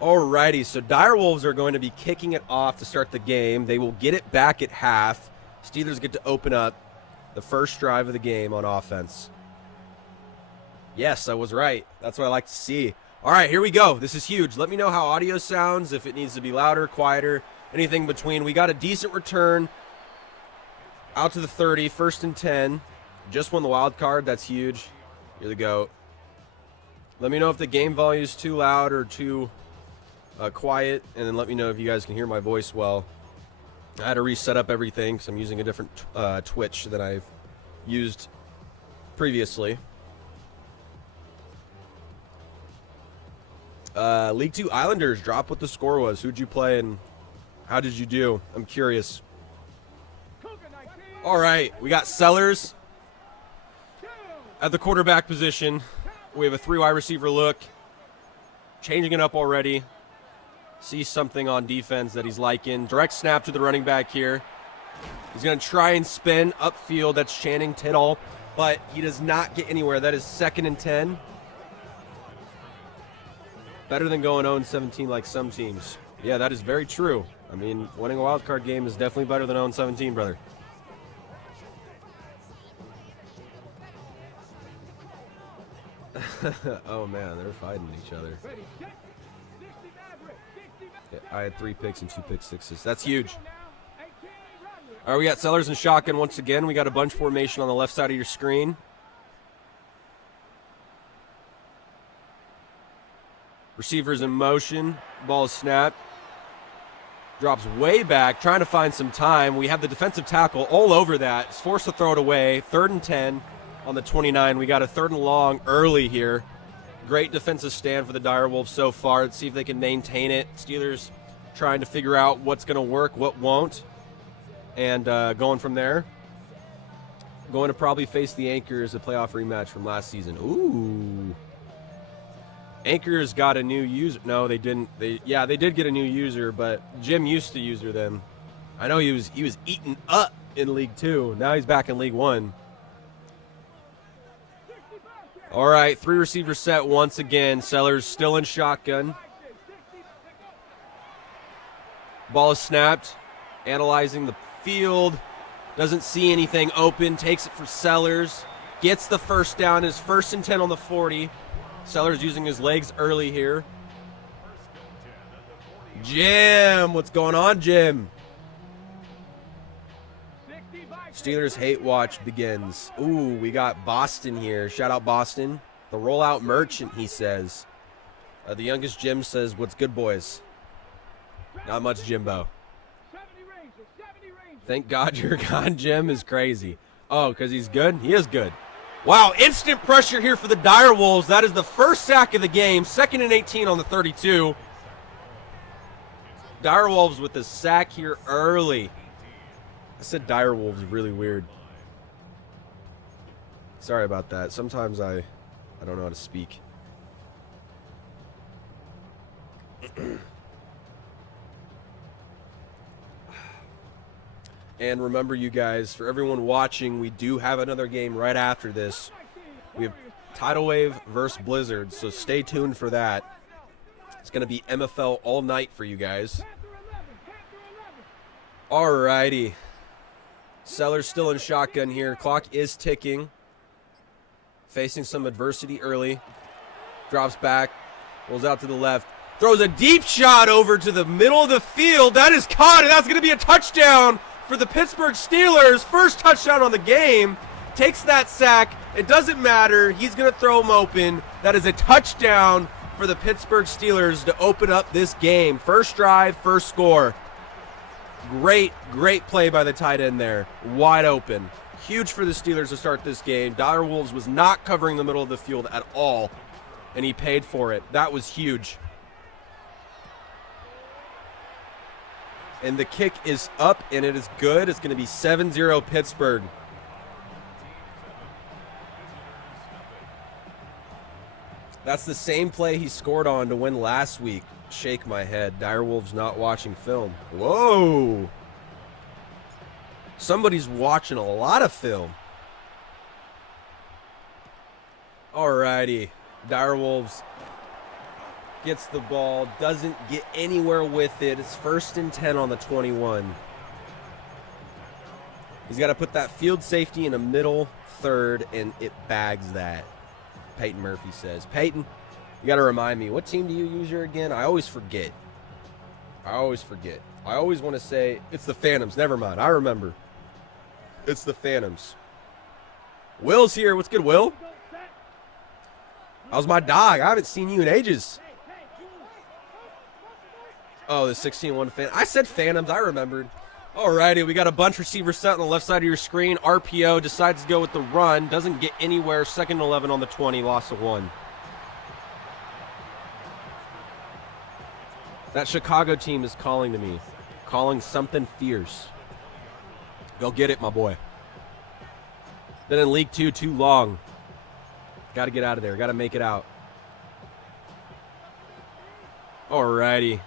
Alrighty, so Direwolves are going to be kicking it off to start the game. They will get it back at half. Steelers get to open up the first drive of the game on offense. Yes, I was right. That's what I like to see. All right, here we go. This is huge. Let me know how audio sounds, if it needs to be louder, quieter, anything between. We got a decent return out to the 30, 1st and 10. Just won the wild card. That's huge. Here we go. Let me know if the game volume is too loud or too quiet, and then let me know if you guys can hear my voice well. I had to reset up everything because I'm using a different Twitch than I've used previously. League 2 Islanders, drop what the score was. Who'd you play and how did you do? I'm curious. All right, we got Sellers at the quarterback position. We have a 3 wide receiver look. Changing it up already. See something on defense that he's liking. Direct snap to the running back here. He's going to try and spin upfield. That's Channing Tittle, but he does not get anywhere. That is 2nd and 10. Better than going 0-17 like some teams. Yeah, that is very true. I mean, winning a wild card game is definitely better than 0-17, brother. Oh, man, they're fighting each other. Yeah, I had 3 picks and 2 pick sixes. That's huge. All right, we got Sellers and shotgun once again. We got a bunch formation on the left side of your screen. Receivers in motion. Ball is snapped. Drops way back, trying to find some time. We have the defensive tackle all over that. It's forced to throw it away. 3rd and 10 on the 29. We got a 3rd and long early here. Great defensive stand for the Direwolves so far. Let's see if they can maintain it. Steelers trying to figure out what's going to work, what won't, and going from there. Going to probably face the Anchors, a playoff rematch from last season. Ooh. Anchors got a new user. No, they didn't. They did get a new user, but Jim used to user them. I know he was eaten up in League 2. Now he's back in League 1. All right, 3 receiver set once again. Sellers still in shotgun. Ball is snapped. Analyzing the field. Doesn't see anything open. Takes it for Sellers. Gets the first down. His 1st and 10 on the 40. Sellers using his legs early here. Jim, what's going on, Jim? Steelers hate watch begins. Ooh, we got Boston here. Shout out Boston. The rollout merchant, he says. The youngest Jim says, what's good, boys? Not much Jimbo. Thank God you're gone, Jim is crazy. Oh, because he's good? He is good. Wow, instant pressure here for the Direwolves. That is the first sack of the game. 2nd and 18 on the 32. Direwolves with the sack here early. I said Direwolves, really weird. Sorry about that. Sometimes I don't know how to speak. And remember, you guys, for everyone watching, we do have another game right after this. We have Tidal Wave versus Blizzard, so stay tuned for that. It's going to be MFL all night for you guys. Alrighty. Sellers still in shotgun here. Clock is ticking. Facing some adversity early. Drops back. Rolls out to the left. Throws a deep shot over to the middle of the field. That is caught, and that's going to be a touchdown for the Pittsburgh Steelers. First touchdown on the game. Takes that sack. It doesn't matter. He's going to throw him open. That is a touchdown for the Pittsburgh Steelers to open up this game. First drive, first score. Great play by the tight end there. Wide open. Huge for the Steelers to start this game. Direwolves was not covering the middle of the field at all, and he paid for it. That was huge. And the kick is up, and it is good. It's going to be 7-0 Pittsburgh. That's the same play he scored on to win last week. shake my head. Direwolves not watching film. Whoa. Somebody's watching a lot of film. Alrighty. Direwolves gets the ball. Doesn't get anywhere with it. It's 1st and 10 on the 21. He's got to put that field safety in a middle third, and it bags that. Peyton Murphy says. Peyton, you got to remind me, what team do you use here again? I always forget. I always want to say it's the Phantoms. Never mind. I remember. It's the Phantoms. Will's here. What's good, Will? How's my dog? I haven't seen you in ages. Oh, the 16-1 fan. I said Phantoms. I remembered. Alrighty, we got a bunch receiver set on the left side of your screen. RPO decides to go with the run. Doesn't get anywhere. 2nd and 11 on the 20. Loss of 1. That Chicago team is calling to me. Calling something fierce. Go get it, my boy. Been in League 2 too long. Got to get out of there. Got to make it out. Alrighty.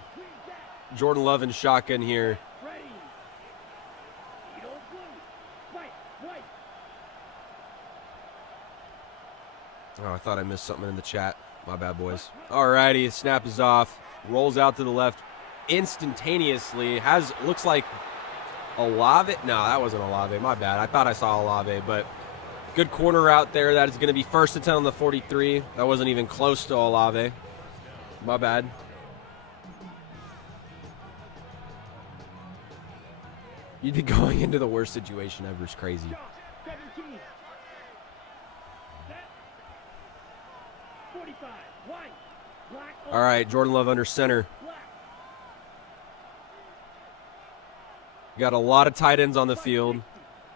Jordan Love in shotgun here. Oh, I thought I missed something in the chat. My bad, boys. Alrighty, snap is off. Rolls out to the left instantaneously. Looks like Olave. No, that wasn't Olave. My bad. I thought I saw Olave, but good corner out there. That is going to be 1st and 10 on the 43. That wasn't even close to Olave. My bad. You'd be going into the worst situation ever. It's crazy. All right, Jordan Love under center. Got a lot of tight ends on the field.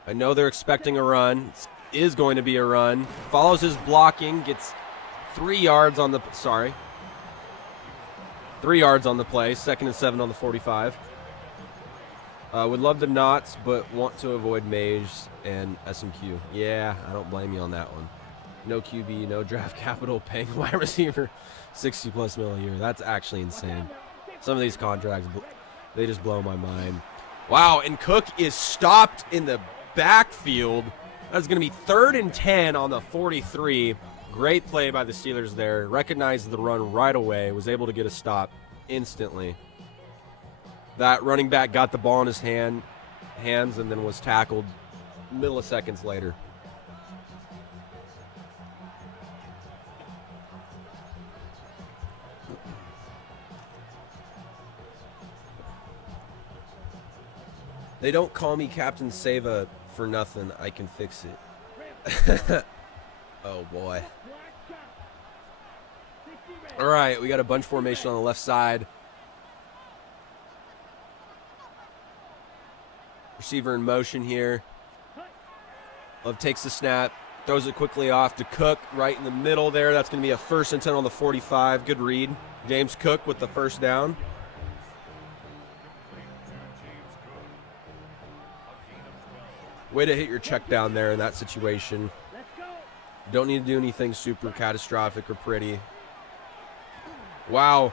I know they're expecting a run. It is going to be a run. Follows his blocking. Gets 3 yards on the... Sorry. 3 yards on the play. 2nd and 7 on the 45. Would love the knots, but want to avoid Mays and SMQ. Yeah, I don't blame you on that one. No QB, no draft capital, paying wide receiver $60+ million a year. That's actually insane. Some of these contracts, they just blow my mind. Wow, and Cook is stopped in the backfield. That's going to be 3rd and 10 on the 43. Great play by the Steelers there. Recognized the run right away. Was able to get a stop instantly. That running back got the ball in his hands and then was tackled milliseconds later. They don't call me Captain Seva for nothing. I can fix it. Oh, boy. All right, we got a bunch formation on the left side. Receiver in motion here. Love takes the snap, throws it quickly off to Cook right in the middle there. That's going to be a 1st and 10 on the 45. Good read. James Cook with the 1st down. Way to hit your check down there in that situation. Don't need to do anything super catastrophic or pretty. Wow.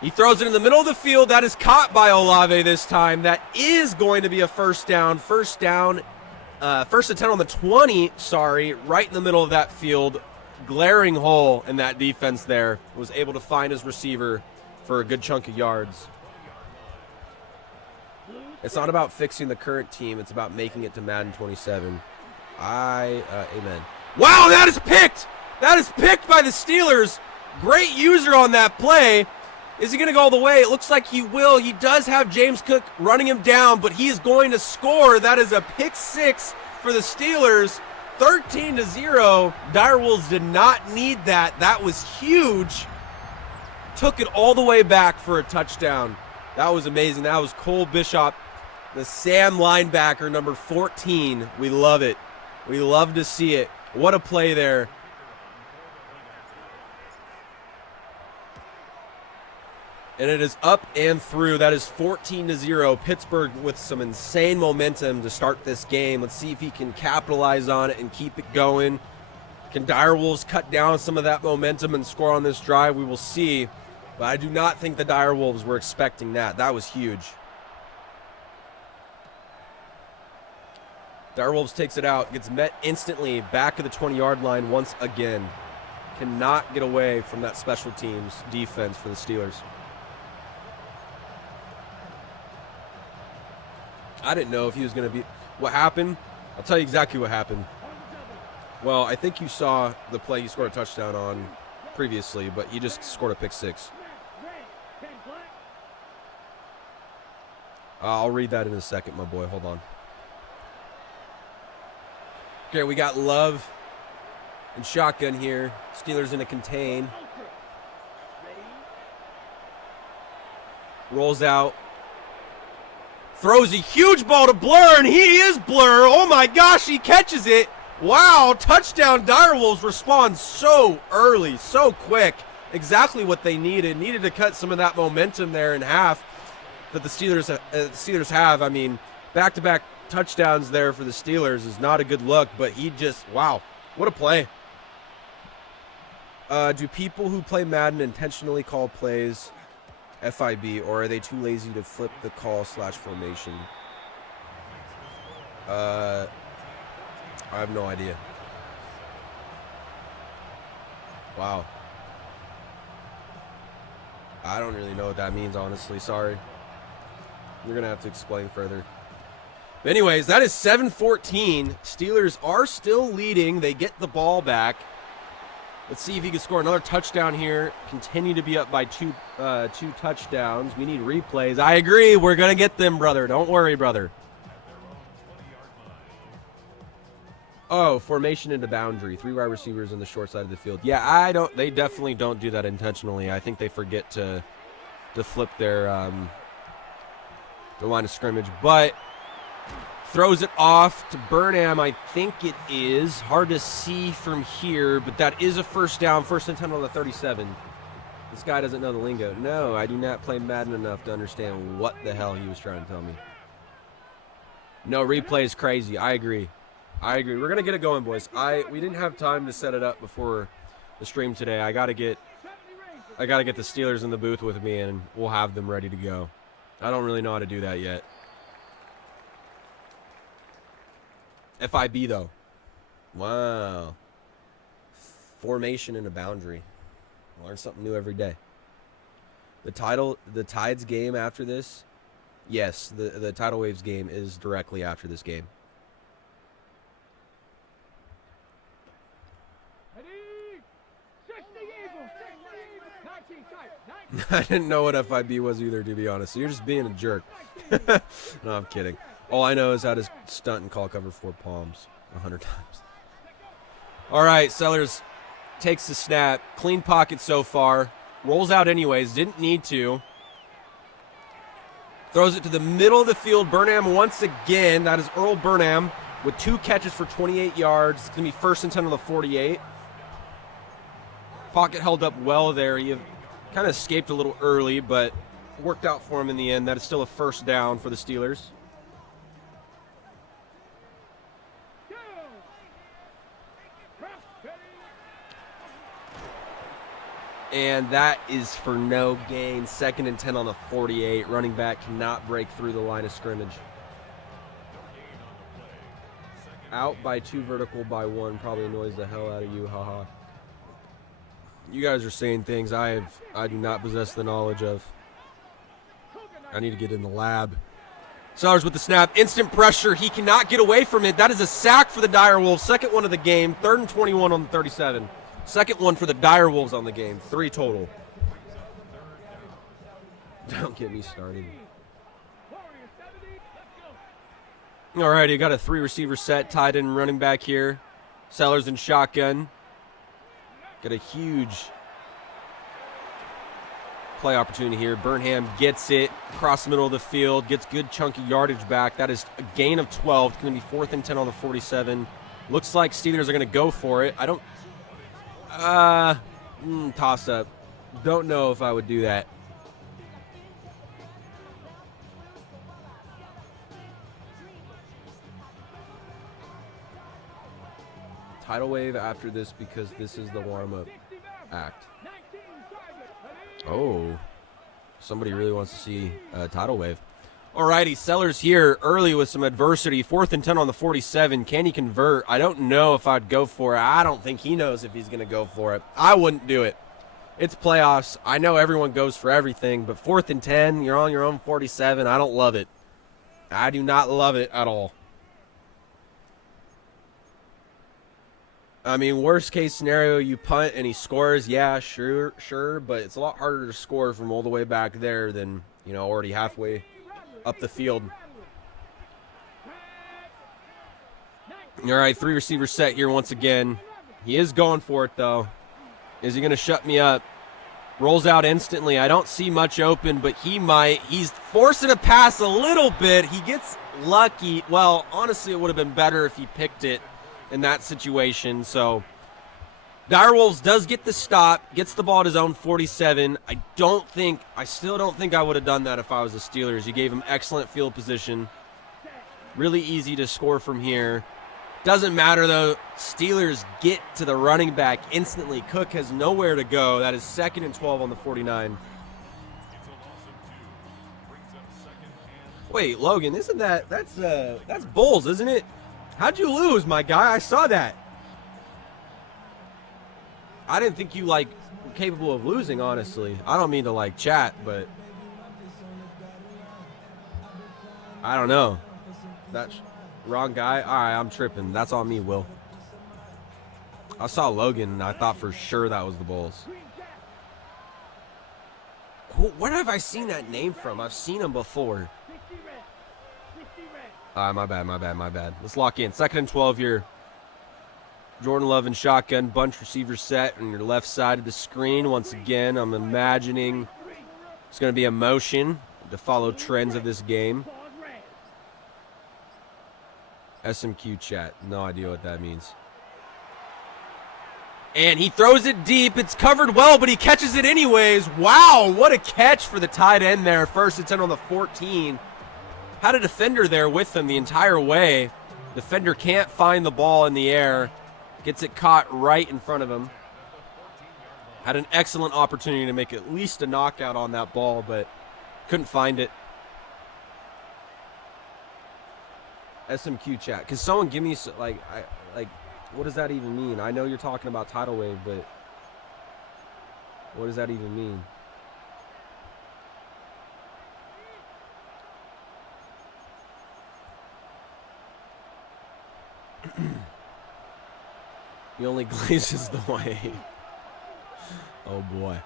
He throws it in the middle of the field. That is caught by Olave this time. That is going to be a 1st down. 1st down. 1st and 10 on the 20. Sorry. Right in the middle of that field. Glaring hole in that defense there. Was able to find his receiver for a good chunk of yards. It's not about fixing the current team. It's about making it to Madden 27. Amen. Wow, that is picked. That is picked by the Steelers. Great user on that play. Is he going to go all the way? It looks like he will. He does have James Cook running him down, but he is going to score. That is a pick 6 for the Steelers. 13-0. Direwolves did not need that. That was huge. Took it all the way back for a touchdown. That was amazing. That was Cole Bishop, the Sam linebacker, number 14. We love it. We love to see it. What a play there. And it is up and through. That is 14-0. Pittsburgh with some insane momentum to start this game. Let's see if he can capitalize on it and keep it going. Can Direwolves cut down some of that momentum and score on this drive? We will see. But I do not think the Direwolves were expecting that. That was huge. Direwolves takes it out, gets met instantly back of the 20-yard line once again. Cannot get away from that special teams defense for the Steelers. I didn't know if he was going to be... What happened? I'll tell you exactly what happened. Well, I think you saw the play he scored a touchdown on previously, but he just scored a pick six. I'll read that in a second, my boy. Hold on. Okay, we got Love and shotgun here. Steelers in a contain. Rolls out. Throws a huge ball to Blur, and he is Blur. Oh my gosh, he catches it. Wow, touchdown. Direwolves respond so early, so quick. Exactly what they needed. Needed to cut some of that momentum there in half that the Steelers have. I mean, back-to-back touchdowns there for the Steelers is not a good look, but he just, wow, what a play. Do people who play Madden intentionally call plays FIB, or are they too lazy to flip the call/formation? I have no idea. Wow. I don't really know what that means, honestly. Sorry. You're going to have to explain further. But anyways, that is 7-14. Steelers are still leading. They get the ball back. Let's see if he can score another touchdown here. Continue to be up by two touchdowns. We need replays. I agree. We're going to get them, brother. Don't worry, brother. Oh, formation into boundary. 3 wide receivers on the short side of the field. Yeah, they definitely don't do that intentionally. I think they forget to flip their line of scrimmage. But throws it off to Burnham, I think it is. Hard to see from here, but that is a first down. First and 10 on the 37. This guy doesn't know the lingo. No, I do not play Madden enough to understand what the hell he was trying to tell me. No, replay is crazy. I agree. We're going to get it going, boys. We didn't have time to set it up before the stream today. I got to get the Steelers in the booth with me, and we'll have them ready to go. I don't really know how to do that yet. FIB, though. Wow. Formation in a boundary. Learn something new every day. The Tides game after this, yes, the Tidal Waves game is directly after this game. I didn't know what FIB was either, to be honest. So you're just being a jerk. No, I'm kidding. All I know is how to stunt and call cover 4 palms 100 times. All right, Sellers takes the snap. Clean pocket so far. Rolls out anyways. Didn't need to. Throws it to the middle of the field. Burnham once again. That is Earl Burnham with 2 catches for 28 yards. It's going to be first and 10 on the 48. Pocket held up well there. He kind of escaped a little early, but worked out for him in the end. That is still a first down for the Steelers. And that is for no gain. Second and 10 on the 48. Running back cannot break through the line of scrimmage. Out by 2, vertical by 1. Probably annoys the hell out of you. Haha. You guys are saying things I do not possess the knowledge of. I need to get in the lab. Sellers with the snap. Instant pressure. He cannot get away from it. That is a sack for the Direwolves. Second one of the game. 3rd and 21 on the 37. Second one for the Direwolves on the game. 3 total. Don't get me started. All right, you got a 3 receiver set. Tied in running back here. Sellers in shotgun. Got a huge play opportunity here. Burnham gets it across the middle of the field. Gets good chunky yardage back. That is a gain of 12. It's going to be 4th and 10 on the 47. Looks like Steelers are going to go for it. I don't... toss up. Don't know if I would do that. Tidal wave after this because this is the warm-up act. Oh, somebody really wants to see a tidal wave. Alrighty, Sellers here early with some adversity. 4th and 10 on the 47. Can he convert? I don't know if I'd go for it. I don't think he knows if he's going to go for it. I wouldn't do it. It's playoffs. I know everyone goes for everything, but 4th and 10, you're on your own 47. I don't love it. I do not love it at all. I mean, worst case scenario, you punt and he scores. Yeah, sure, but it's a lot harder to score from all the way back there than, you know, already halfway up the field. All right, 3 receiver set here once again. He is going for it, though. Is he going to shut me up? Rolls out instantly. I don't see much open, but he might. He's forcing a pass a little bit. He gets lucky. Well, honestly, it would have been better if he picked it in that situation. So Direwolves does get the stop, gets the ball at his own 47. I still don't think I would have done that if I was the Steelers. You gave him excellent field position. Really easy to score from here. Doesn't matter, though. Steelers get to the running back instantly. Cook has nowhere to go. That is 2nd and 12 on the 49. Wait, Logan, isn't that's Bulls, isn't it? How'd you lose, my guy? I saw that. I didn't think you, were capable of losing, honestly. I don't mean to, chat, but I don't know. That's wrong guy. All right, I'm tripping. That's on me, Will. I saw Logan, and I thought for sure that was the Bulls. Where have I seen that name from? I've seen him before. My bad. Let's lock in. 2nd and 12 here. Jordan Love and shotgun, bunch receiver set on your left side of the screen. Once again, I'm imagining it's going to be a motion to follow trends of this game. SMQ chat. No idea what that means. And he throws it deep. It's covered well, but he catches it anyways. Wow, what a catch for the tight end there. 1st and 10 on the 14. Had a defender there with him the entire way. Defender can't find the ball in the air. Gets it caught right in front of him. Had an excellent opportunity to make at least a knockout on that ball, but couldn't find it. SMQ chat. Can someone give me, what does that even mean? I know you're talking about tidal wave, but what does that even mean? He only glazes the way. Oh, boy.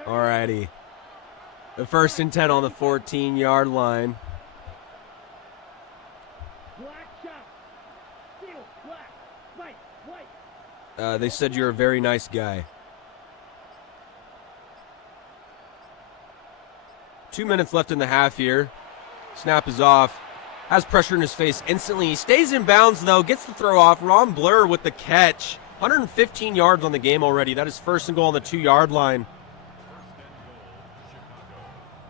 Alrighty. The 1st and 10 on the 14-yard line. They said you're a very nice guy. 2 minutes left in the half here. Snap is off. Has pressure in his face instantly. He stays in bounds, though. Gets the throw off. Ron Blur with the catch. 115 yards on the game already. That is 1st and goal on the 2-yard line.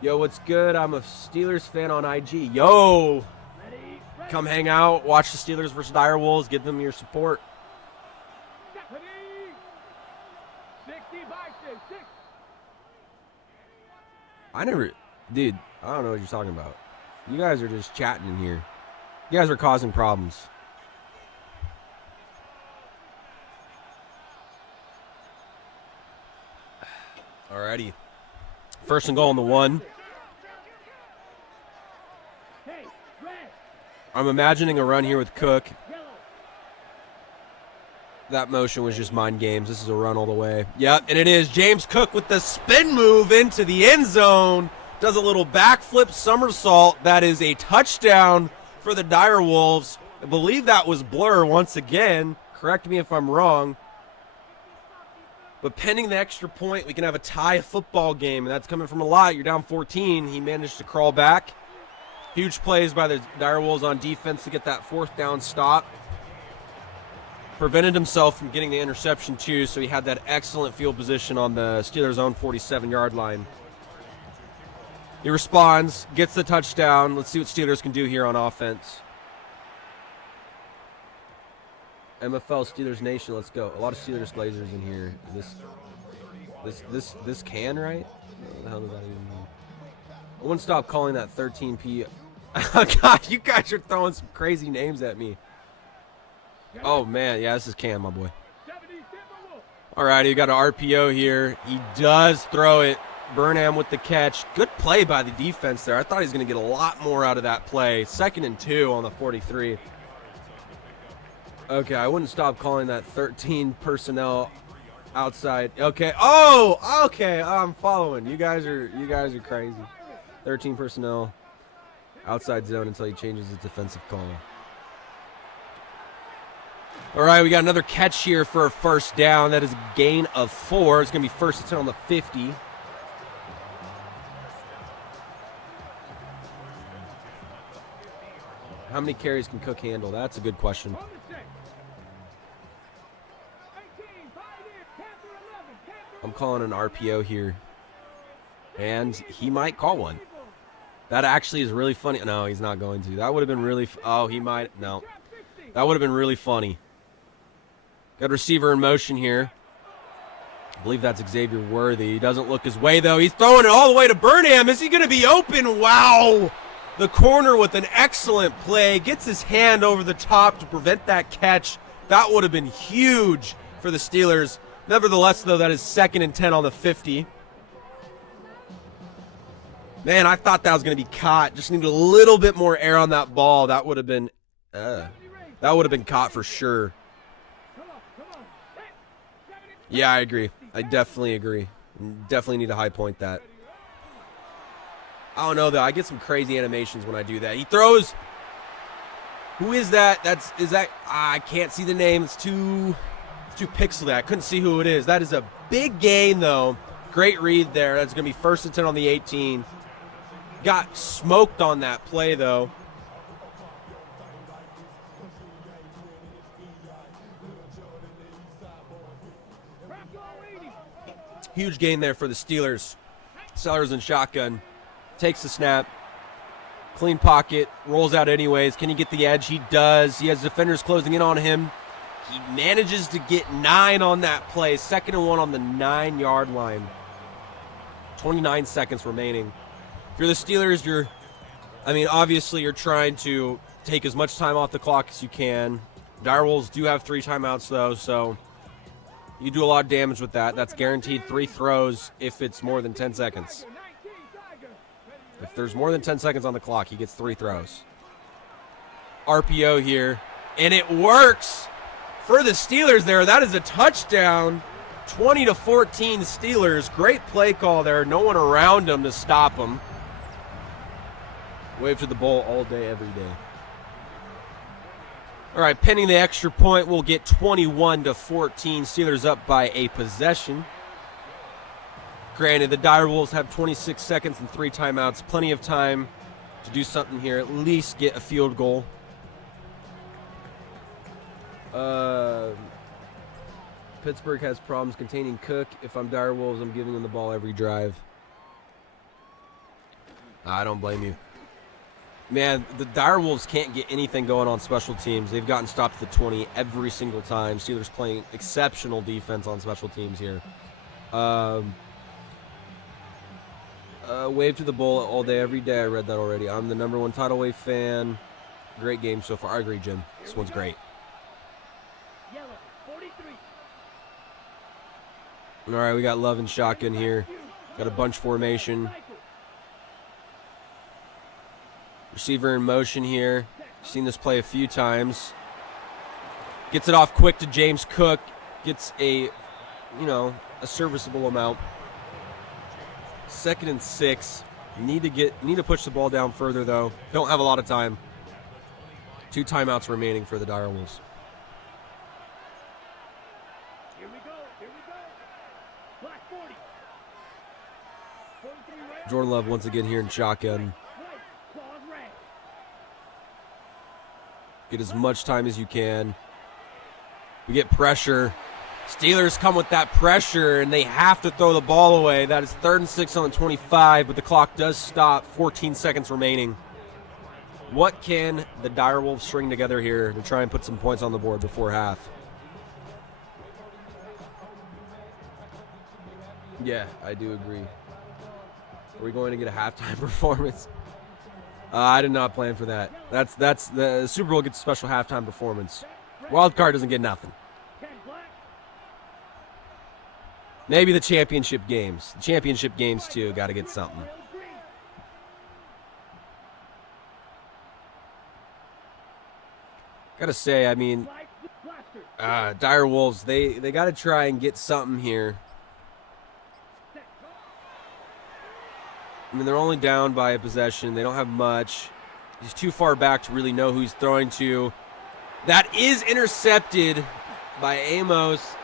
Yo, what's good? I'm a Steelers fan on IG. Yo! Come hang out. Watch the Steelers versus Direwolves. Give them your support. Dude, I don't know what you're talking about. You guys are just chatting in here. You guys are causing problems. Alrighty. 1st and goal on the 1. I'm imagining a run here with Cook. That motion was just mind games. This is a run all the way. Yep, and it is. James Cook with the spin move into the end zone. Does a little backflip somersault. That is a touchdown for the Direwolves. I believe that was Blur once again. Correct me if I'm wrong. But pending the extra point, we can have a tie football game, and that's coming from a lot. You're down 14. He managed to crawl back. Huge plays by the Direwolves on defense to get that 4th down stop. Prevented himself from getting the interception, too, so he had that excellent field position on the Steelers' own 47-yard line. He responds, gets the touchdown. Let's see what Steelers can do here on offense. MFL Steelers Nation, let's go. A lot of Steelers Glazers in here. This can, right? What the hell does that even mean? I wouldn't stop calling that 13P. Oh, God, you guys are throwing some crazy names at me. Oh, man. Yeah, this is Cam, my boy. All right, he got an RPO here. He does throw it. Burnham with the catch. Good play by the defense there. I thought he was going to get a lot more out of that play. 2nd and 2 on the 43. Okay, I wouldn't stop calling that 13 personnel outside. Okay. Oh, okay. I'm following. You guys are crazy. 13 personnel outside zone until he changes his defensive call. All right, we got another catch here for a first down. That is a gain of 4. It's going to be 1st and 10 on the 50. How many carries can Cook handle? That's a good question. I'm calling an RPO here. And he might call one. That actually is really funny. No, he's not going to. That would have been really... Oh, he might... No. That would have been really funny. Got receiver in motion here. I believe that's Xavier Worthy. He doesn't look his way, though. He's throwing it all the way to Burnham. Is he going to be open? Wow. The corner with an excellent play. Gets his hand over the top to prevent that catch. That would have been huge for the Steelers. Nevertheless, though, that is 2nd and 10 on the 50. Man, I thought that was going to be caught. Just needed a little bit more air on that ball. That would have been caught for sure. Yeah, I agree. I definitely agree. Definitely need to high point that. I don't know, though. I get some crazy animations when I do that. He throws. Who is that? I can't see the name. It's too pixelated. I couldn't see who it is. That is a big gain, though. Great read there. That's going to be 1st and 10 on the 18. Got smoked on that play, though. Huge gain there for the Steelers. Sellers in shotgun. Takes the snap. Clean pocket. Rolls out anyways. Can he get the edge? He does. He has defenders closing in on him. He manages to get 9 on that play. 2nd and 1 on the 9-yard line. 29 seconds remaining. If you're the Steelers, obviously you're trying to take as much time off the clock as you can. Direwolves do have 3 timeouts, though, so you do a lot of damage with that. That's guaranteed 3 throws if it's more than 10 seconds. If there's more than 10 seconds on the clock, he gets 3 throws. RPO here, and it works for the Steelers there. That is a touchdown. 20-14 Steelers. Great play call there. No one around him to stop him. Wave to the bowl all day, every day. All right, pending the extra point, we'll get 21-14. Steelers up by a possession. Granted, the Direwolves have 26 seconds and 3 timeouts. Plenty of time to do something here. At least get a field goal. Pittsburgh has problems containing Cook. If I'm Direwolves, I'm giving him the ball every drive. I don't blame you. Man, the Direwolves can't get anything going on special teams. They've gotten stopped at the 20 every single time. Steelers playing exceptional defense on special teams here. Wave to the bowl all day, every day. I read that already. I'm the #1 Tidal Wave fan. Great game so far. I agree, Jim. This one's great. All right, we got Love and shotgun here. Got a bunch formation. Receiver in motion here. Seen this play a few times. Gets it off quick to James Cook. Gets a serviceable amount. 2nd and 6. Need to push the ball down further, though. Don't have a lot of time. 2 timeouts remaining for the Direwolves. Jordan Love once again here in shotgun. Get as much time as you can. We get pressure. Steelers come with that pressure, and they have to throw the ball away. That is 3rd and 6 on the 25, but the clock does stop. 14 seconds remaining. What can the Direwolves string together here to try and put some points on the board before half? Yeah, I do agree. Are we going to get a halftime performance? I did not plan for that. That's the Super Bowl gets a special halftime performance. Wild card doesn't get nothing. Maybe the championship games. The championship games, too, got to get something. Got to say, I mean, Direwolves, they got to try and get something here. I mean, they're only down by a possession. They don't have much. He's too far back to really know who he's throwing to. That is intercepted by Amos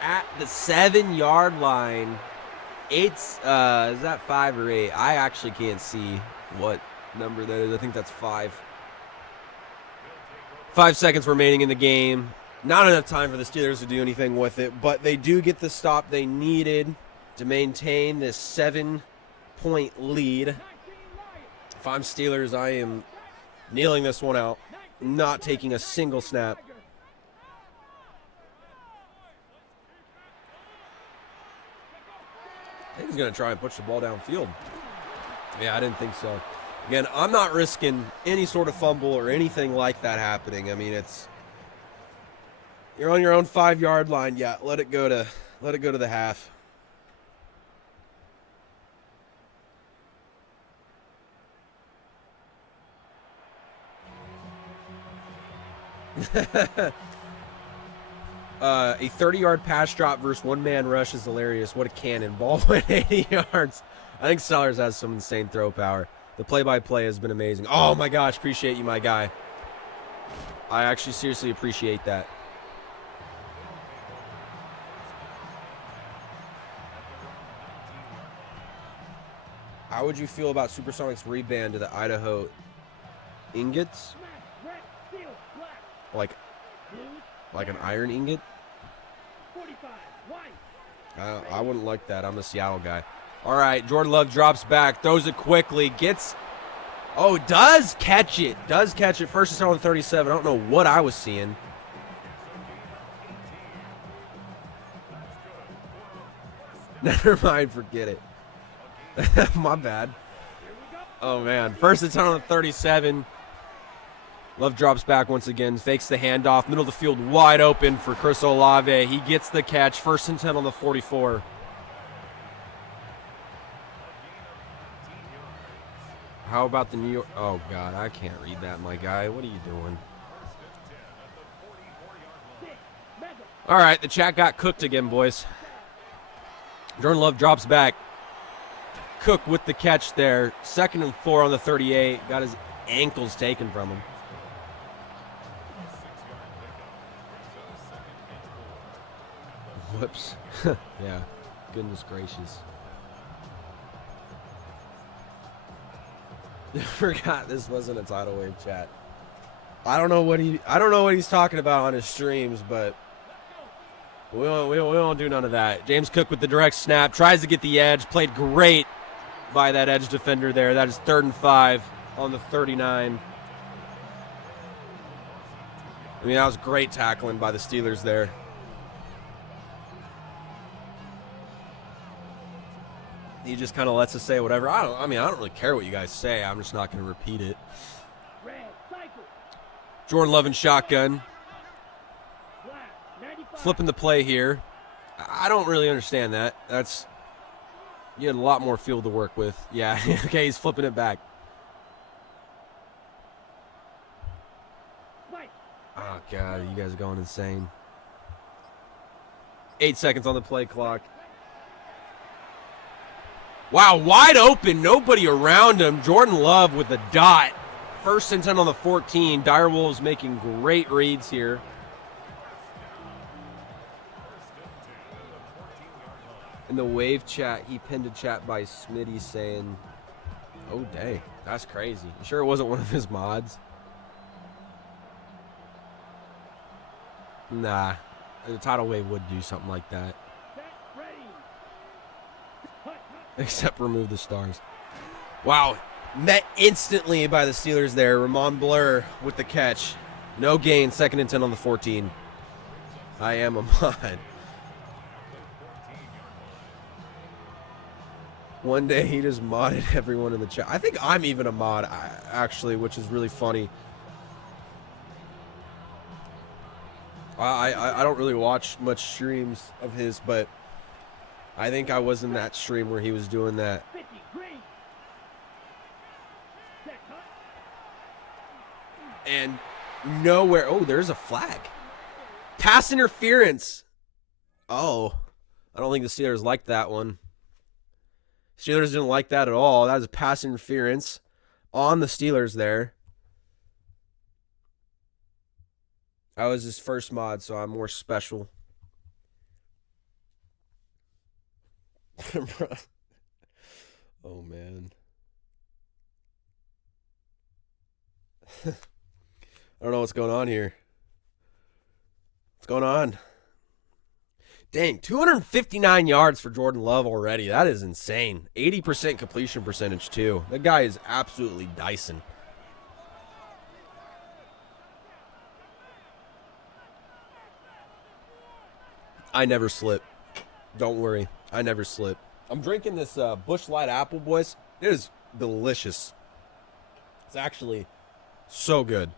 at the 7-yard line. Is that 5 or 8? I actually can't see what number that is. I think that's 5. 5 seconds remaining in the game. Not enough time for the Steelers to do anything with it, but they do get the stop they needed to maintain this 7-point lead. If I'm Steelers, I am kneeling this one out, not taking a single snap. I think he's going to try and push the ball downfield. Yeah, I didn't think so. Again, I'm not risking any sort of fumble or anything like that happening. I mean, you're on your own 5-yard line. Yeah, let it go to the half. A 30-yard pass drop versus one-man rush is hilarious. What a cannon. Ball went 80 yards. I think Sellers has some insane throw power. The play-by-play has been amazing. Oh, my gosh. Appreciate you, my guy. I actually seriously appreciate that. How would you feel about Supersonic's reband to the Idaho ingots? Like an iron ingot? I wouldn't like that. I'm a Seattle guy. All right, Jordan Love drops back, throws it quickly, does catch it. First and 10 on 37. I don't know what I was seeing. Never mind, forget it. My bad. Oh, man. First and 10 on 37. Love drops back once again, fakes the handoff, middle of the field wide open for Chris Olave. He gets the catch, first and 10 on the 44. How about the New York? Oh, God, I can't read that, my guy. What are you doing? All right, the chat got cooked again, boys. Jordan Love drops back. Cook with the catch there. 2nd and 4 on the 38. Got his ankles taken from him. Whoops. Yeah. Goodness gracious. Forgot this wasn't a tidal wave chat. I don't know what he's talking about on his streams, but we won't do none of that. James Cook with the direct snap, tries to get the edge, played great by that edge defender there. That is 3rd and 5 on the 39. I mean, that was great tackling by the Steelers there. He just kind of lets us say whatever. I don't really care what you guys say. I'm just not going to repeat it. Jordan Love in shotgun. Flipping the play here. I don't really understand that. You had a lot more field to work with. Yeah, okay, he's flipping it back. Oh, God, you guys are going insane. 8 seconds on the play clock. Wow, wide open, nobody around him. Jordan Love with a dot. 1st and 10 on the 14. Direwolves making great reads here. In the wave chat, he pinned a chat by Smitty saying, oh, dang, that's crazy. You sure it wasn't one of his mods? Nah, the tidal wave would do something like that. Except remove the stars. Wow. Met instantly by the Steelers there. Ramon Blur with the catch. No gain. 2nd and 10 on the 14. I am a mod. One day he just modded everyone in the chat. I think I'm even a mod, actually, which is really funny. I don't really watch much streams of his, but I think I was in that stream where he was doing that. And nowhere. Oh, there's a flag. Pass interference. Oh, I don't think the Steelers liked that one. Steelers didn't like that at all. That was a pass interference on the Steelers there. I was his first mod, so I'm more special. Oh, man. I don't know what's going on here. What's going on? Dang, 259 yards for Jordan Love already. That is insane. 80% completion percentage, too. That guy is absolutely dicing. I never slip. Don't worry. I never slip. I'm drinking this Busch Light Apple, boys. It is delicious. It's actually so good.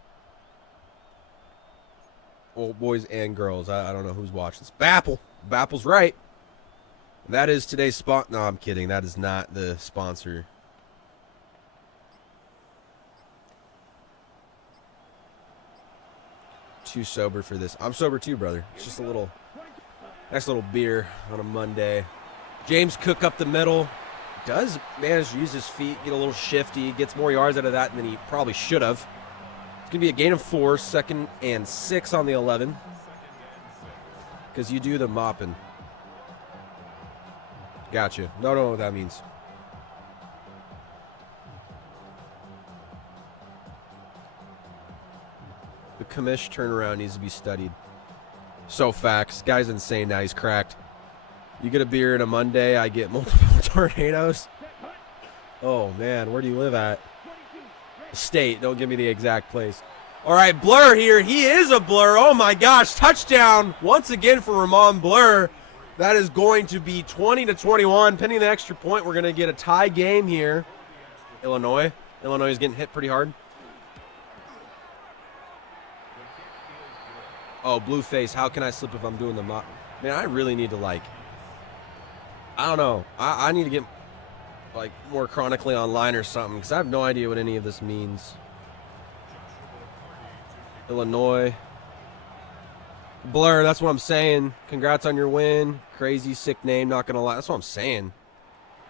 Well, boys and girls. I don't know who's watching this. Bapple. Bapple's right. That is today's spot. No, I'm kidding. That is not the sponsor. Too sober for this. I'm sober too, brother. It's just a little, nice little beer on a Monday. James Cook up the middle. Does manage to use his feet, get a little shifty, gets more yards out of that than he probably should have. It's going to be a gain of 4, 2nd and 6 on the 11. Because you do the mopping. Gotcha. No, know what that means. The commish turnaround needs to be studied. So facts. Guy's insane now. He's cracked. You get a beer on a Monday, I get multiple tornadoes. Oh, man. Where do you live at? State. Don't give me the exact place. All right, Blur here. He is a Blur. Oh, my gosh. Touchdown once again for Ramon Blur. That is going to be 20-21. Pending the extra point, we're going to get a tie game here. Illinois. Illinois is getting hit pretty hard. Oh, blue face. How can I slip if I'm doing the mock? Man, I really need to, like, I don't know. I need to get, like, more chronically online or something because I have no idea what any of this means. Illinois. Blur, that's what I'm saying. Congrats on your win. Crazy, sick name, not going to lie. That's what I'm saying.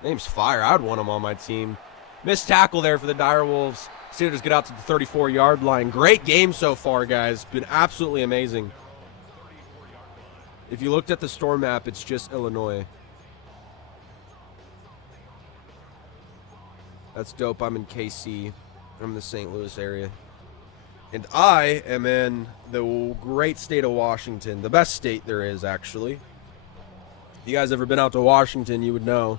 Name's fire. I would want him on my team. Missed tackle there for the Direwolves. Steelers get out to the 34-yard line. Great game so far, guys. Been absolutely amazing. If you looked at the storm map, it's just Illinois. That's dope. I'm in KC. I'm in the St. Louis area. And I am in the great state of Washington. The best state there is, actually. If you guys ever been out to Washington, you would know.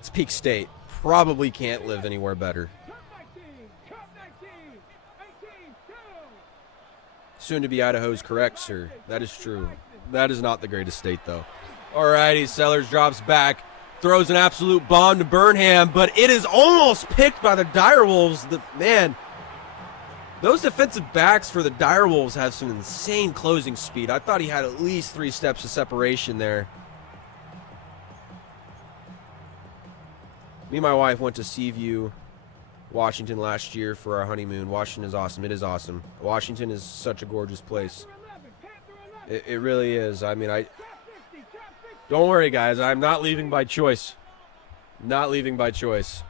It's peak state. Probably can't live anywhere better. Soon to be Idaho's correct, sir. That is true. That is not the greatest state, though. Alrighty, Sellers drops back. Throws an absolute bomb to Burnham, but it is almost picked by the Direwolves. Man, those defensive backs for the Direwolves have some insane closing speed. I thought he had at least 3 steps of separation there. Me and my wife went to Seaview, Washington last year for our honeymoon. Washington is awesome. It is awesome. Washington is such a gorgeous place. It really is. I mean, don't worry, guys. I'm not leaving by choice. Not leaving by choice.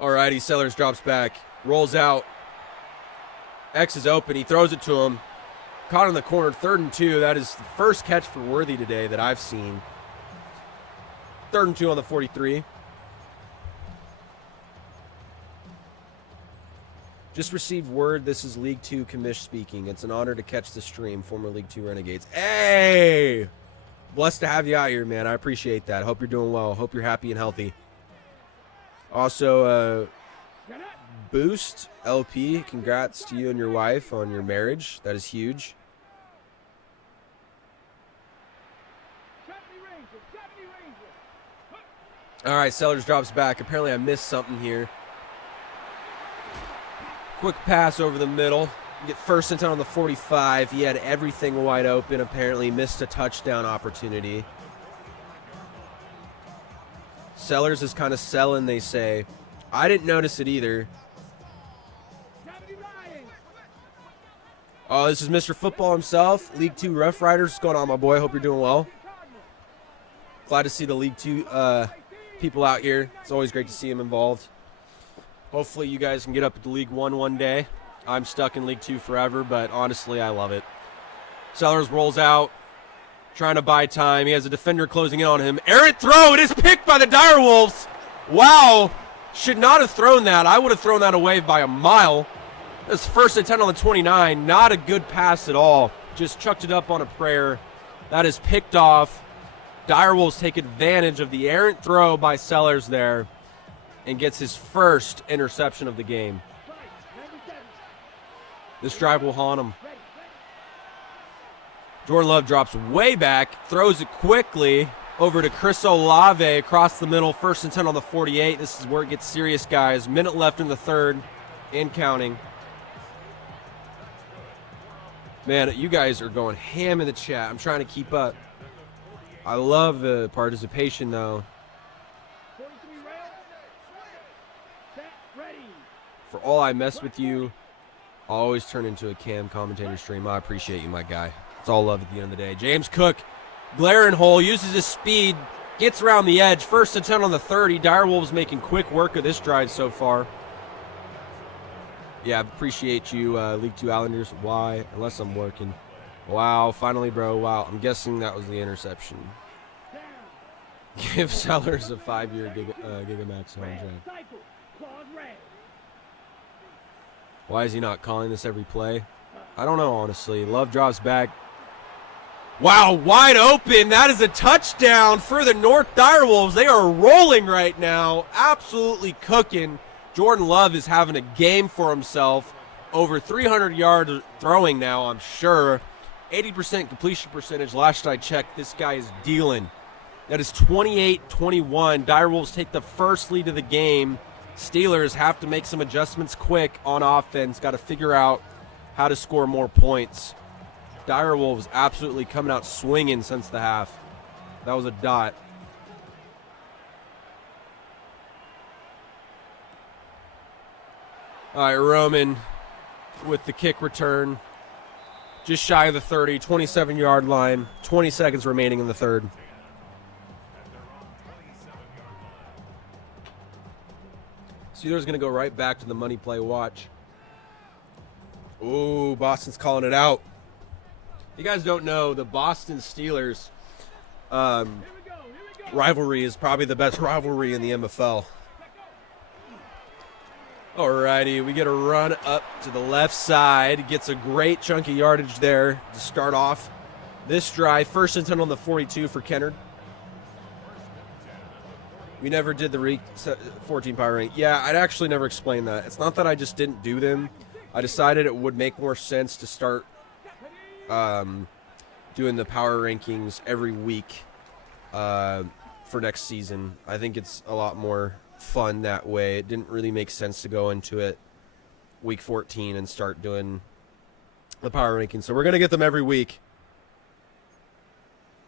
Alrighty, Sellers drops back. Rolls out. X is open. He throws it to him. Caught in the corner. 3rd and 2. That is the first catch for Worthy today that I've seen. 3rd and 2 on the 43. Just received word this is League 2 commish speaking. It's an honor to catch the stream, former League 2 Renegades. Hey! Blessed to have you out here, man. I appreciate that. Hope you're doing well. Hope you're happy and healthy. Also, Boost LP, congrats to you and your wife on your marriage. That is huge. All right, Sellers drops back. Apparently I missed something here. Quick pass over the middle. Get first and 10 on the 45. He had everything wide open. Apparently missed a touchdown opportunity. Sellers is kind of selling, they say. I didn't notice it either. Oh, this is Mr. Football himself. League 2 Rough Riders. What's going on, my boy? Hope you're doing well. Glad to see the League 2 people out here. It's always great to see them involved. Hopefully you guys can get up to League 1 one day. I'm stuck in League 2 forever, but honestly, I love it. Sellers rolls out, trying to buy time. He has a defender closing in on him. Errant throw. It is picked by the Direwolves. Wow. Should not have thrown that. I would have thrown that away by a mile. That's first and 10 on the 29. Not a good pass at all. Just chucked it up on a prayer. That is picked off. Direwolves take advantage of the errant throw by Sellers there and gets his first interception of the game. This drive will haunt him. Jordan Love drops way back, throws it quickly over to Chris Olave across the middle. First and 10 on the 48. This is where it gets serious, guys. Minute left in the third and counting. Man, you guys are going ham in the chat. I'm trying to keep up. I love the participation, though. For all I mess with you, I'll always turn into a cam commentator stream. I appreciate you, my guy. It's all love at the end of the day. James Cook, glaring hole, uses his speed, gets around the edge. First and 10 on the 30. Direwolves making quick work of this drive so far. Yeah, appreciate you, League 2 Islanders. Why? Unless I'm working. Wow, finally, bro. Wow, I'm guessing that was the interception. Give Sellers a 5-year Gigamax contract. Why is he not calling this every play? I don't know, honestly. Love drops back. Wow, wide open. That is a touchdown for the North Direwolves. They are rolling right now. Absolutely cooking. Jordan Love is having a game for himself. Over 300 yards throwing now, I'm sure. 80% completion percentage. Last I checked, this guy is dealing. That is 28-21. Direwolves take the first lead of the game. Steelers have to make some adjustments quick on offense. Got to figure out how to score more points. Direwolves absolutely coming out swinging since the half. That was a dot. All right, Roman with the kick return. Just shy of the 30, 27-yard line. 20 seconds remaining in the third. Steelers going to go right back to the money play watch. Ooh, Boston's calling it out. You guys don't know, the Boston Steelers rivalry is probably the best rivalry in the MFL. Alrighty, we get a run up to the left side. Gets a great chunk of yardage there to start off this drive. First and 10 on the 42 for Kennard. We never did the Week 14 power rank. Yeah, I'd actually never explained that. It's not that I just didn't do them. I decided it would make more sense to start doing the power rankings every week for next season. I think it's a lot more fun that way. It didn't really make sense to go into it week 14 and start doing the power rankings. So we're going to get them every week.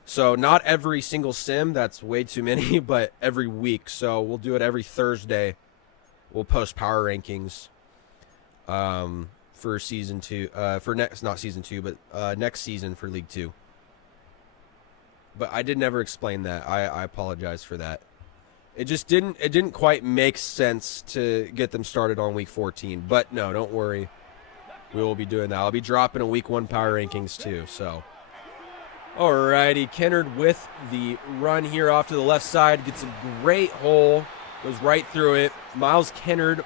So not every single sim, that's way too many, but every week. So we'll do it every Thursday. We'll post power rankings for season 2, for next, not season 2, but next season for League 2. But I did never explain that. I apologize for that. It just didn't quite make sense to get them started on week 14. But no, don't worry. We will be doing that. I'll be dropping a week 1 power rankings too, so. Alrighty, Kennard with the run here off to the left side. Gets a great hole. Goes right through it. Miles Kennard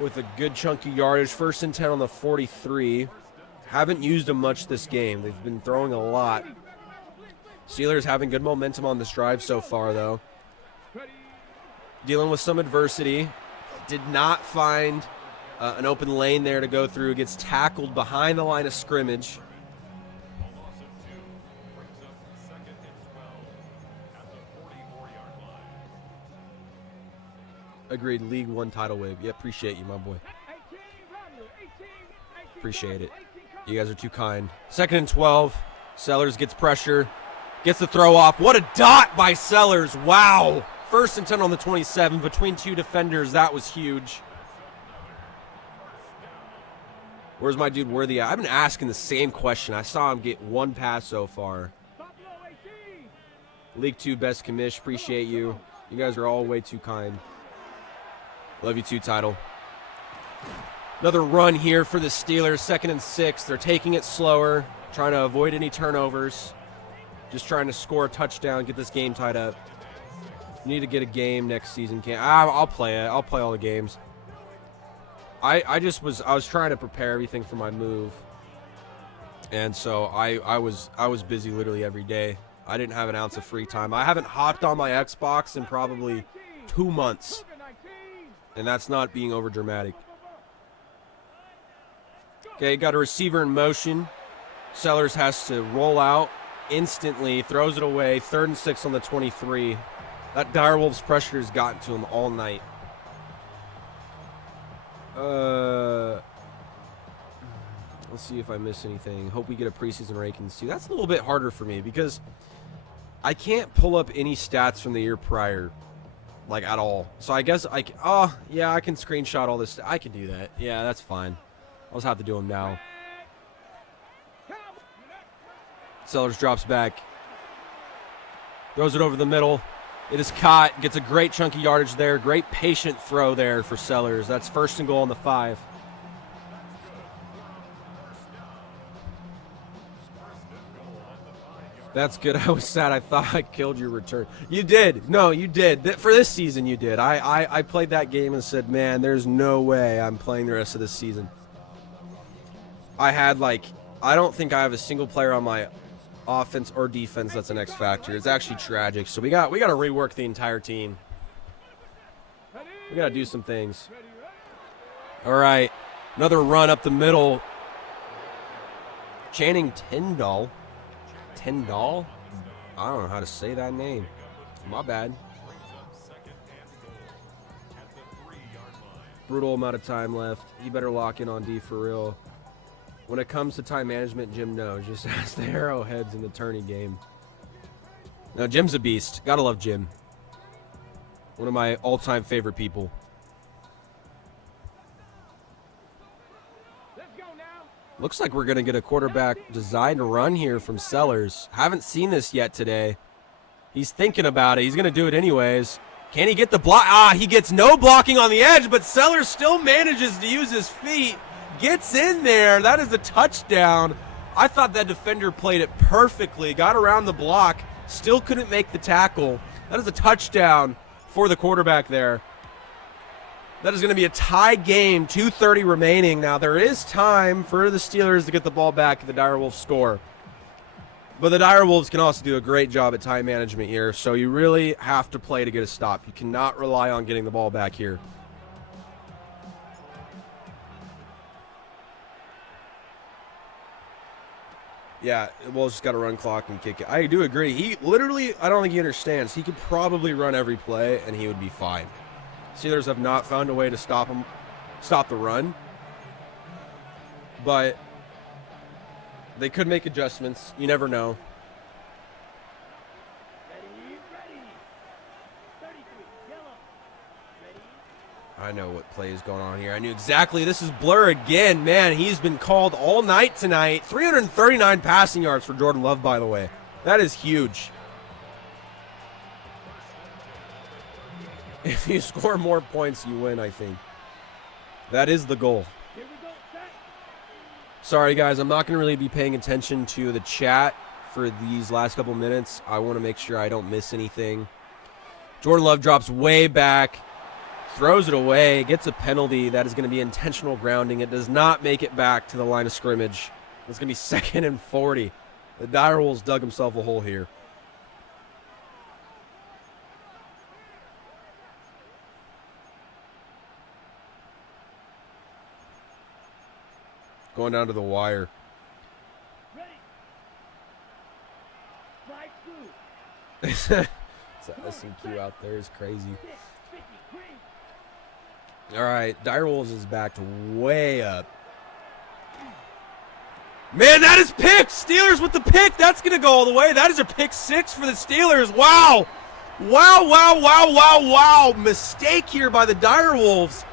with a good chunk of yardage. First and 10 on the 43. Haven't used him much this game. They've been throwing a lot. Steelers having good momentum on this drive so far, though. Dealing with some adversity. Did not find an open lane there to go through. Gets tackled behind the line of scrimmage. Agreed. League One title wave. Yeah, appreciate you, my boy. Appreciate it. You guys are too kind. 2nd and 12. Sellers gets pressure. Gets the throw off. What a dot by Sellers. Wow. 1st and 10 on the 27 between 2 defenders. That was huge. Where's my dude Worthy at? I've been asking the same question. I saw him get 1 pass so far. League 2 best commish. Appreciate you. You guys are all way too kind. Love you too, title. Another run here for the Steelers. 2nd and 6. They're taking it slower, trying to avoid any turnovers. Just trying to score a touchdown, get this game tied up. You need to get a game next season. I'll play it. I'll play all the games. I was trying to prepare everything for my move. And so I was busy literally every day. I didn't have an ounce of free time. I haven't hopped on my Xbox in probably 2 months. And that's not being over dramatic. Okay, got a receiver in motion. Sellers has to roll out instantly, throws it away. 3rd and 6 on the 23. That Direwolves pressure has gotten to him all night. Let's see if I miss anything. Hope we get a preseason rankings too. That's a little bit harder for me because I can't pull up any stats from the year prior, like at all. So I guess yeah, I can screenshot all this. I can do that. Yeah, that's fine. I'll just have to do them now. Sellers drops back. Throws it over the middle. It is caught. Gets a great chunky yardage there. Great patient throw there for Sellers. That's 1st and goal on the 5. That's good. I was sad. I thought I killed your return. You did. No, you did. For this season, you did. I played that game and said, man, there's no way I'm playing the rest of this season. I had, I don't think I have a single player on my offense or defense that's an X factor. It's actually tragic. So we got to rework the entire team. We got to do some things. All right. Another run up the middle. Channing Tindall. Tyndall? I don't know how to say that name. My bad. Brutal amount of time left. You better lock in on D for real. When it comes to time management, Jim knows. Just ask the Arrowheads in the tourney game. No, Jim's a beast. Gotta love Jim. One of my all-time favorite people. Looks like we're going to get a quarterback designed to run here from Sellers. Haven't seen this yet today. He's thinking about it. He's going to do it anyways. Can he get the block? He gets no blocking on the edge, but Sellers still manages to use his feet. Gets in there. That is a touchdown. I thought that defender played it perfectly. Got around the block. Still couldn't make the tackle. That is a touchdown for the quarterback there. That is going to be a tie game, 2:30 remaining. Now, there is time for the Steelers to get the ball back if the Direwolves score. But the Direwolves can also do a great job at time management here, so you really have to play to get a stop. You cannot rely on getting the ball back here. Yeah, Wolves just got to run clock and kick it. I do agree. He literally, I don't think he understands. He could probably run every play, and he would be fine. Steelers have not found a way to stop the run. But they could make adjustments. You never know. I know what play is going on here. I knew exactly. This is Blur again. Man, he's been called all night tonight. 339 passing yards for Jordan Love, by the way. That is huge. If you score more points, you win, I think. That is the goal. Sorry, guys. I'm not going to really be paying attention to the chat for these last couple minutes. I want to make sure I don't miss anything. Jordan Love drops way back. Throws it away. Gets a penalty. That is going to be intentional grounding. It does not make it back to the line of scrimmage. It's going to be 2nd and 40. The Direwolves dug himself a hole here. Going down to the wire. That SMQ out there is crazy. All right, Direwolves is backed way up. Man, that is pick. Steelers with the pick. That's going to go all the way. That is a pick 6 for the Steelers. Wow. Wow, wow, wow, wow, wow. Mistake here by the Direwolves.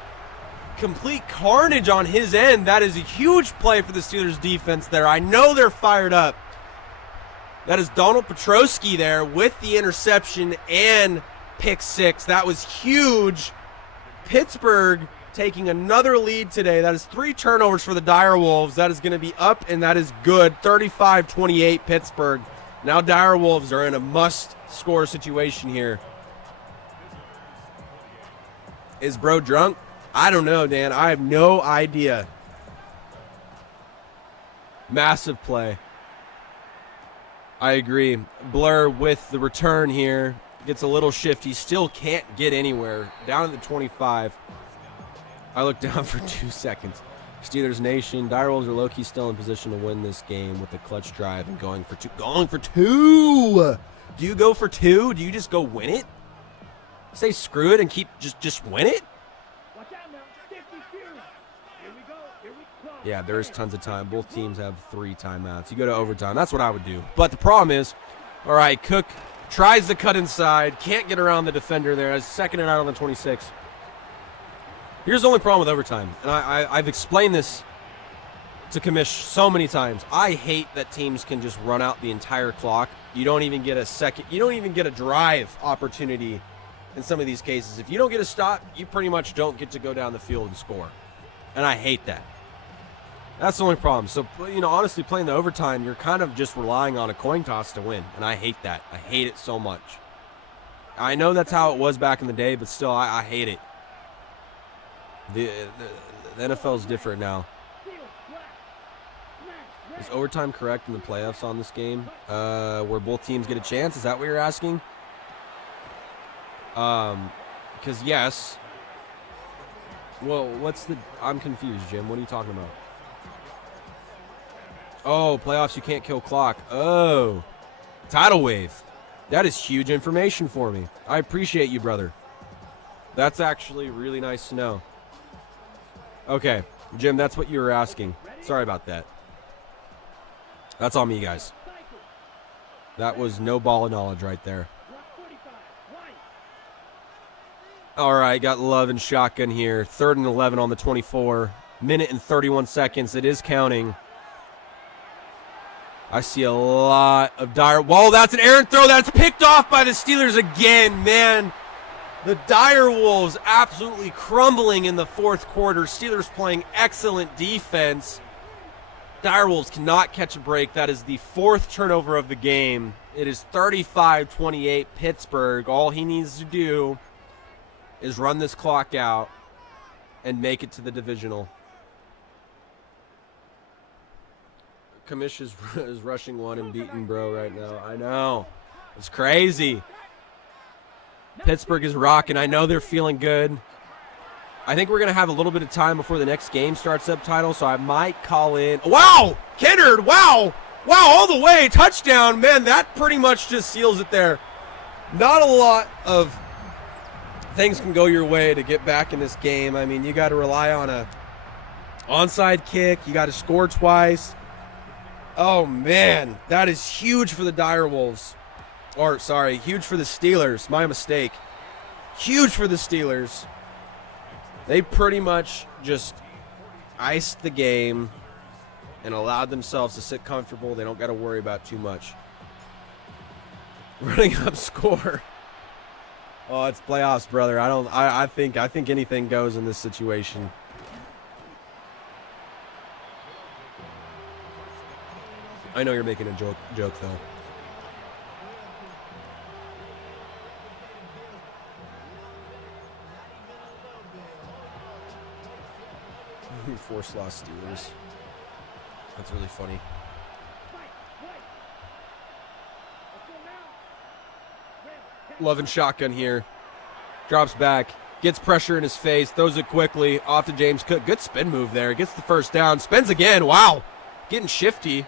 Complete carnage on his end. That is a huge play for the Steelers defense there. I know they're fired up. That is Donald Petrosky there with the interception and pick 6. That was huge. Pittsburgh taking another lead today. That is 3 turnovers for the Direwolves. That is going to be up, and that is good. 35-28 Pittsburgh. Now Direwolves are in a must-score situation here. Is bro drunk? I don't know, Dan. I have no idea. Massive play. I agree. Blur with the return here. Gets a little shifty. Still can't get anywhere. Down at the 25. I look down for 2 seconds. Steelers Nation. Direwolves are low-key still in position to win this game with a clutch drive and going for 2. Going for 2! Do you go for 2? Do you just go win it? Say screw it and keep just win it? Yeah, there is tons of time. Both teams have 3 timeouts. You go to overtime. That's what I would do. But the problem is, all right, Cook tries to cut inside. Can't get around the defender there. As 2nd and out on the 26. Here's the only problem with overtime. And I've explained this to Commish so many times. I hate that teams can just run out the entire clock. You don't even get a second. You don't even get a drive opportunity in some of these cases. If you don't get a stop, you pretty much don't get to go down the field and score. And I hate that. That's the only problem. So, honestly, playing the overtime, you're kind of just relying on a coin toss to win. And I hate that. I hate it so much. I know that's how it was back in the day, but still, I hate it. The NFL is different now. Is overtime correct in the playoffs on this game? Where both teams get a chance? Is that what you're asking? Because yes. Well, I'm confused, Jim. What are you talking about? Oh, playoffs, you can't kill clock. Oh, tidal wave. That is huge information for me. I appreciate you, brother. That's actually really nice to know. Okay, Jim, that's what you were asking. Sorry about that. That's on me, guys. That was no ball of knowledge right there. All right, got Love and shotgun here. 3rd and 11 on the 24. Minute and 31 seconds. It is counting. I see a lot of Whoa, that's an errant throw. That's picked off by the Steelers again, man. The Direwolves absolutely crumbling in the 4th quarter. Steelers playing excellent defense. Direwolves cannot catch a break. That is the 4th turnover of the game. It is 35-28 Pittsburgh. All he needs to do is run this clock out and make it to the divisional. Kamish is rushing one and beating bro right now. I know. It's crazy. Pittsburgh is rocking. I know they're feeling good. I think we're going to have a little bit of time before the next game starts, subtitle, so I might call in. Wow! Kennard, wow! Wow, all the way. Touchdown. Man, that pretty much just seals it there. Not a lot of things can go your way to get back in this game. I mean, you got to rely on a onside kick. You got to score twice. Oh, man. That is huge for the Direwolves. Or, sorry, huge for the Steelers. My mistake. Huge for the Steelers. They pretty much just iced the game and allowed themselves to sit comfortable. They don't got to worry about too much. Running up score. Oh, it's playoffs, brother. I think anything goes in this situation. I know you're making a joke though. Force loss Steelers. That's really funny. Love and shotgun here. Drops back. Gets pressure in his face. Throws it quickly. Off to James Cook. Good spin move there. Gets the first down. Spins again. Wow. Getting shifty.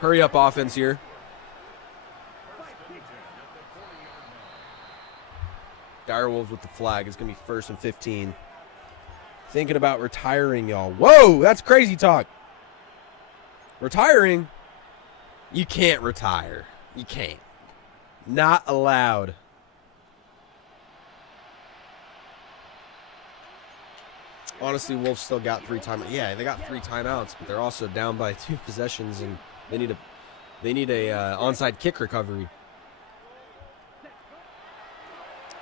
Hurry up offense here. Direwolves with the flag. It's going to be 1st and 15. Thinking about retiring, y'all. Whoa, that's crazy talk. Retiring? You can't retire. You can't. Not allowed. Honestly, Wolves still got 3 timeouts. Yeah, they got 3 timeouts, but they're also down by 2 possessions, and they need a onside kick recovery.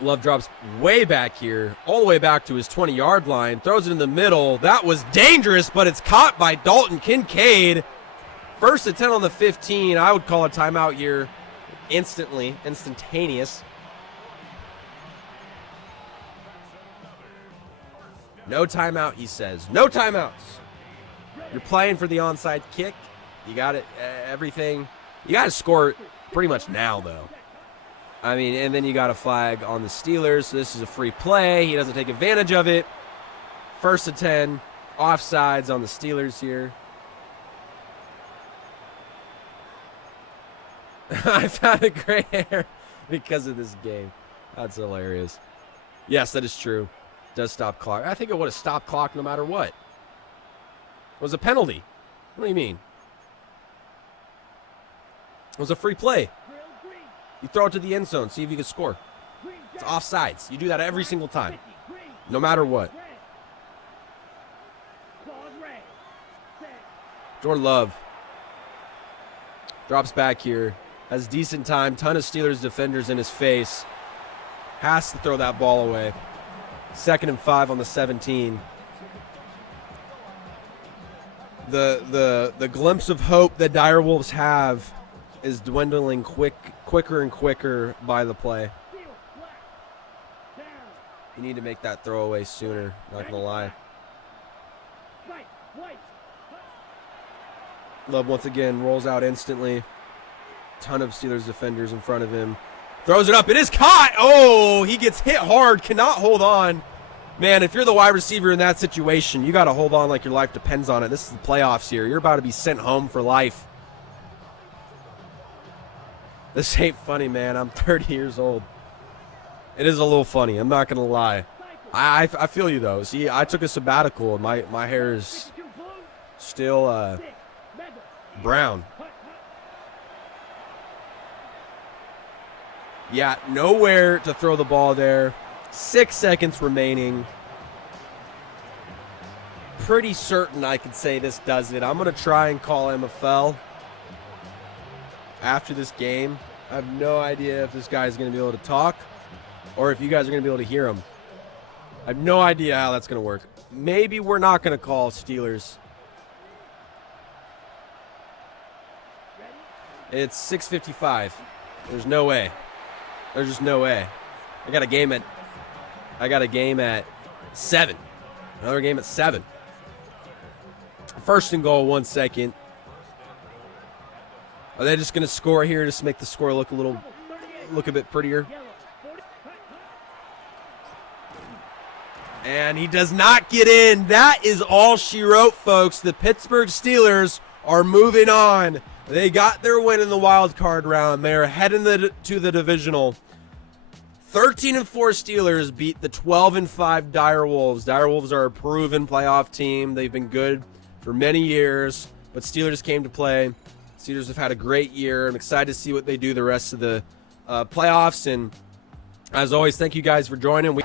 Love drops way back here, all the way back to his 20-yard line, throws it in the middle. That was dangerous, but it's caught by Dalton Kincaid. 1st and 10 on the 15. I would call a timeout here instantaneous. No timeout, he says. No timeouts. You're playing for the onside kick. You got it, everything. You got to score pretty much now, though. I mean, and then you got a flag on the Steelers. So this is a free play. He doesn't take advantage of it. 1st and 10. Offsides on the Steelers here. I found a gray hair because of this game. That's hilarious. Yes, that is true. Does stop clock. I think it would have stopped clock no matter what. It was a penalty. What do you mean? It was a free play. You throw it to the end zone, see if you can score. It's offsides. You do that every single time, no matter what. Jordan Love drops back here. Has decent time. Ton of Steelers defenders in his face. Has to throw that ball away. 2nd and 5 on the 17. The glimpse of hope that Direwolves have is dwindling quicker and quicker by the play. You need to make that throwaway sooner, not gonna lie. Love once again rolls out instantly. Ton of Steelers defenders in front of him. Throws it up. It is caught. Oh, he gets hit hard. Cannot hold on. Man, if you're the wide receiver in that situation, you got to hold on like your life depends on it. This is the playoffs here. You're about to be sent home for life. This ain't funny, man. I'm 30 years old. It is a little funny. I'm not going to lie. I feel you, though. See, I took a sabbatical, and my hair is still brown. Yeah, nowhere to throw the ball there. 6 seconds remaining. Pretty certain I could say this does it. I'm going to try and call MFL after this game. I have no idea if this guy's going to be able to talk or if you guys are going to be able to hear him. I have no idea how that's going to work. Maybe we're not going to call Steelers. It's 6:55. There's no way. There's just no way. I got a game at 7. Another game at 7. 1st and goal, 1 second. Are they just going to score here just to make the score look a bit prettier? And he does not get in. That is all she wrote, folks. The Pittsburgh Steelers are moving on. They got their win in the wild card round. They're heading to the divisional. 13-4 Steelers beat the 12-5 Direwolves. Direwolves are a proven playoff team. They've been good for many years, but Steelers came to play. Steelers have had a great year. I'm excited to see what they do the rest of the playoffs. And as always, thank you guys for joining.